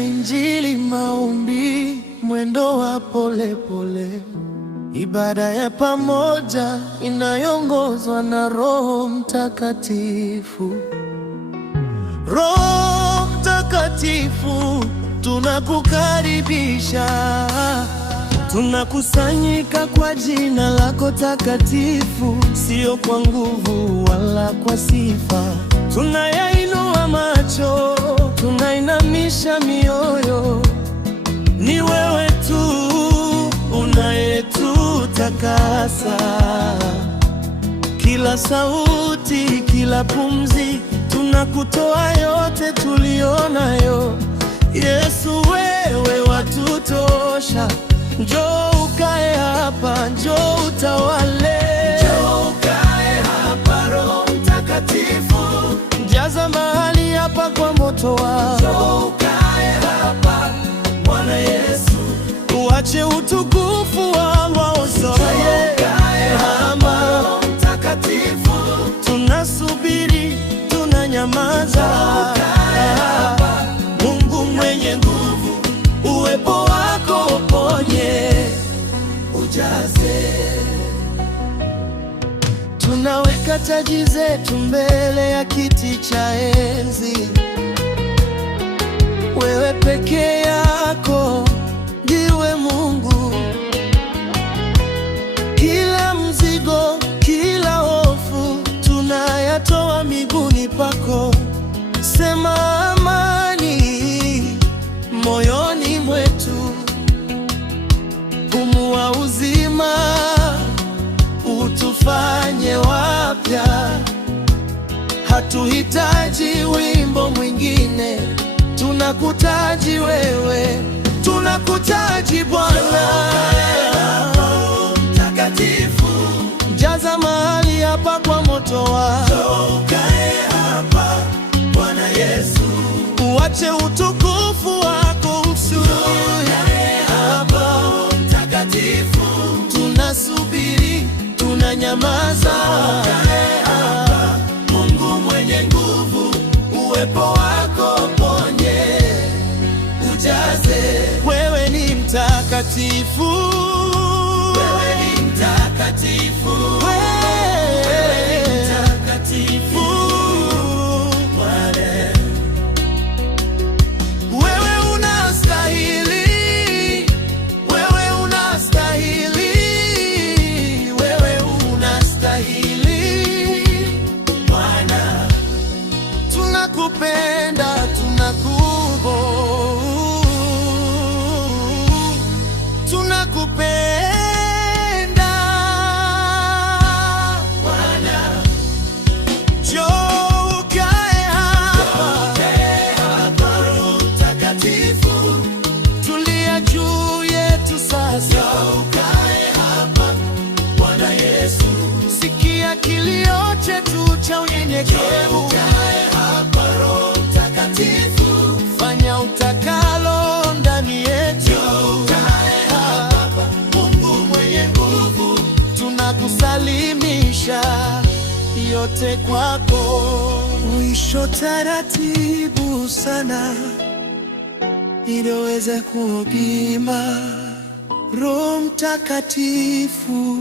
Injili, maombi, mwendo wa polepole, ibada ya pamoja inayoongozwa na Roho Mtakatifu. Roho Mtakatifu, tunakukaribisha. Tunakusanyika kwa jina lako takatifu, sio kwa nguvu wala kwa sifa. Tunayainua macho, tunainamisha mioyo. Ni wewe tu unayetutakasa. Kila sauti, kila pumzi, tunakutoa yote tulionayo. Yesu, wewe watutosha. Njoo ukae hapa, njoo utawale. Njoo ukae hapa, Roho Mtakatifu. Jaza mahali hapa kwa moto wako. Njoo ukae hapa, Bwana Yesu. Uache utukufu wako usoe. Njoo ukae hapa, Roho Mtakatifu. Tunasubiri, tunanyamaza. Njoo ukae hapa, Mungu mwenye nguvu, uwepo wako uponye, ujaze. Tunaweka taji zetu mbele ya kiti cha enzi. Wewe peke yako ndiwe Mungu. Kila mzigo, kila hofu, tunayatoa miguuni pako. Sema amani moyoni mwetu. Pumua uzima, utufanye wapya. Hatuhitaji wimbo mwingine, tunakutaji wewe, tunakutaji Bwana. Mtakatifu, jaza mahali hapa kwa moto wako. njoo ukae hapa, Bwana Yesu. Uache utukufu wako ushuhudie hapa. Mtakatifu, tunasubiri, tunanyamaza. ukae hapa, Mungu mwenye nguvu, uwepo wako ponye, ujaze. Wewe ni mtakatifu, Wewe ni mtakatifu, wewe ni mtakatifu, Bwana. wewe unastahili, wewe unastahili, wewe unastahili Bwana. Tunakupenda, tunakupenda Bwana. Njoo ukae hapa, Ukae hapa, Roho Mtakatifu. tulia juu yetu sasa. Njoo ukae hapa, Bwana Yesu. Sikia kilio chetu cha unyenyekevu. Ukae hapa, Roho Mtakatifu. Fanya utakalo ndani yetu. Ukae hapa, Mungu mwenye nguvu. Tunakusalimisha yote kwako. Mwisho taratibu sana, ili uweze kupima. Roho Mtakatifu,